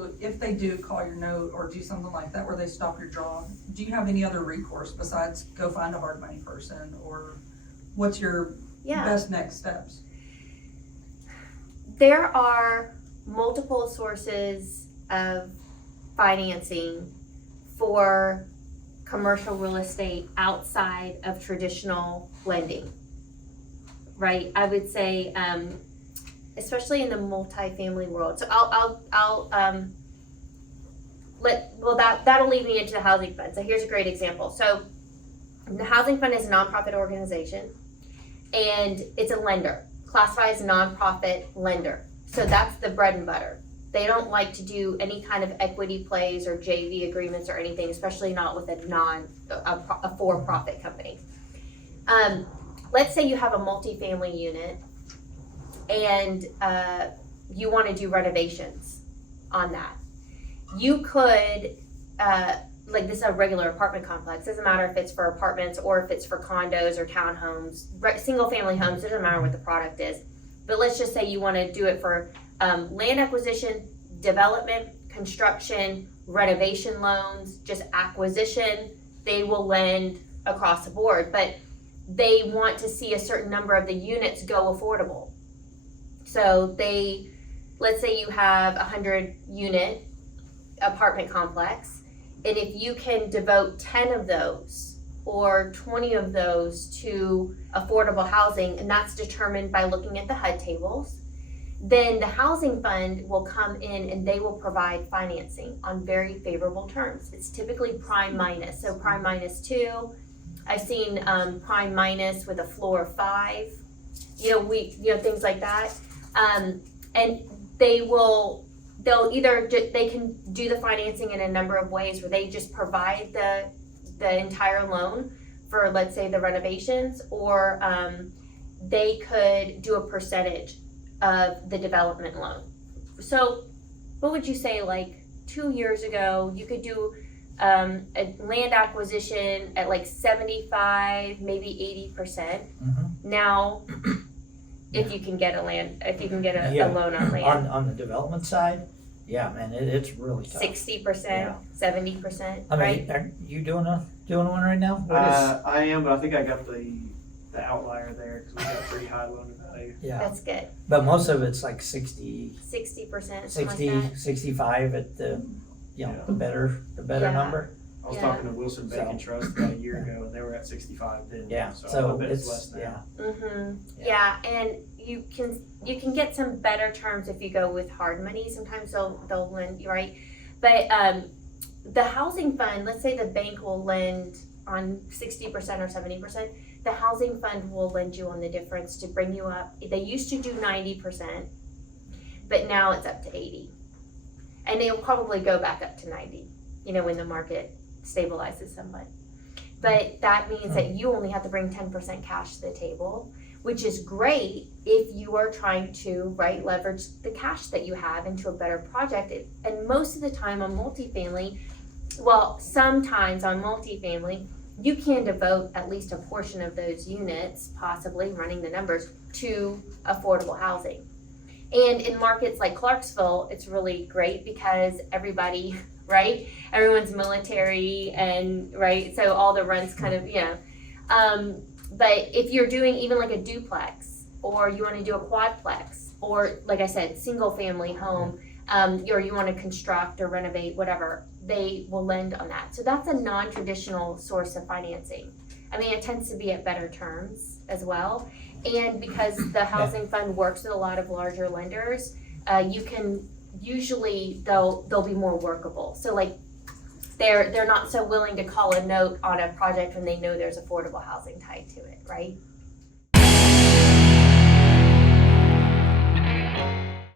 So if they do call your note or do something like that where they stop your draw, do you have any other recourse besides go find a hard money person, or what's your best next steps? There are multiple sources of financing for commercial real estate outside of traditional lending, right? I would say, especially in the multifamily world. So that'll lead me into the housing fund. So here's a great example. So the housing fund is a nonprofit organization, and it's a lender, classified as a nonprofit lender. So that's the bread and butter. They don't like to do any kind of equity plays or JV agreements or anything, especially not with a for-profit company. Let's say you have a multifamily unit and you want to do renovations on that. You could, like this is a regular apartment complex, doesn't matter if it's for apartments or if it's for condos or townhomes, single family homes, doesn't matter what the product is. But let's just say you want to do it for land acquisition, development, construction, renovation loans, just acquisition. They will lend across the board, but they want to see a certain number of the units go affordable. So let's say you have 100 unit apartment complex, and if you can devote 10 of those or 20 of those to affordable housing, and that's determined by looking at the HUD tables, then the housing fund will come in and they will provide financing on very favorable terms. It's typically prime minus, so prime minus 2. I've seen prime minus with a floor of 5. Things like that. And they can do the financing in a number of ways where they just provide the entire loan for, let's say, the renovations, or they could do a percentage of the development loan. So what would you say, like 2 years ago, you could do a land acquisition at like 75, maybe 80%. Now, if you can get a loan on land. On the development side, yeah, man, it's really tough. 60%, 70%, I mean, right? are you doing one right now? I am, but I think I got the outlier there because we got a pretty high loan to value. Yeah, That's good. but most of it's like 60, 60%, 60, 65 at the, the better Yeah. number. I was Yeah. talking to Wilson Bank and So- Trust about a year ago, and they were at 65 then. Yeah, So I bet it's less now. Yeah, and you can get some better terms if you go with hard money. Sometimes they'll lend you, right? But the housing fund, let's say the bank will lend on 60% or 70%. The housing fund will lend you on the difference to bring you up. They used to do 90%, but now it's up to 80, and they'll probably go back up to 90. When the market stabilizes somewhat. But that means that you only have to bring 10% cash to the table, which is great if you are trying to leverage the cash that you have into a better project. And most of the time on multifamily, sometimes on multifamily, you can devote at least a portion of those units, possibly running the numbers, to affordable housing. And in markets like Clarksville, it's really great because everybody, right? Everyone's military and, right? So all the rents kind of, but if you're doing even like a duplex, or you want to do a quadplex, or like I said, single family home, or you want to construct or renovate, whatever, they will lend on that. So that's a non-traditional source of financing. I mean, it tends to be at better terms as well. And because the housing fund works with a lot of larger lenders, you can usually they'll be more workable. So like they're not so willing to call a note on a project when they know there's affordable housing tied to it, right?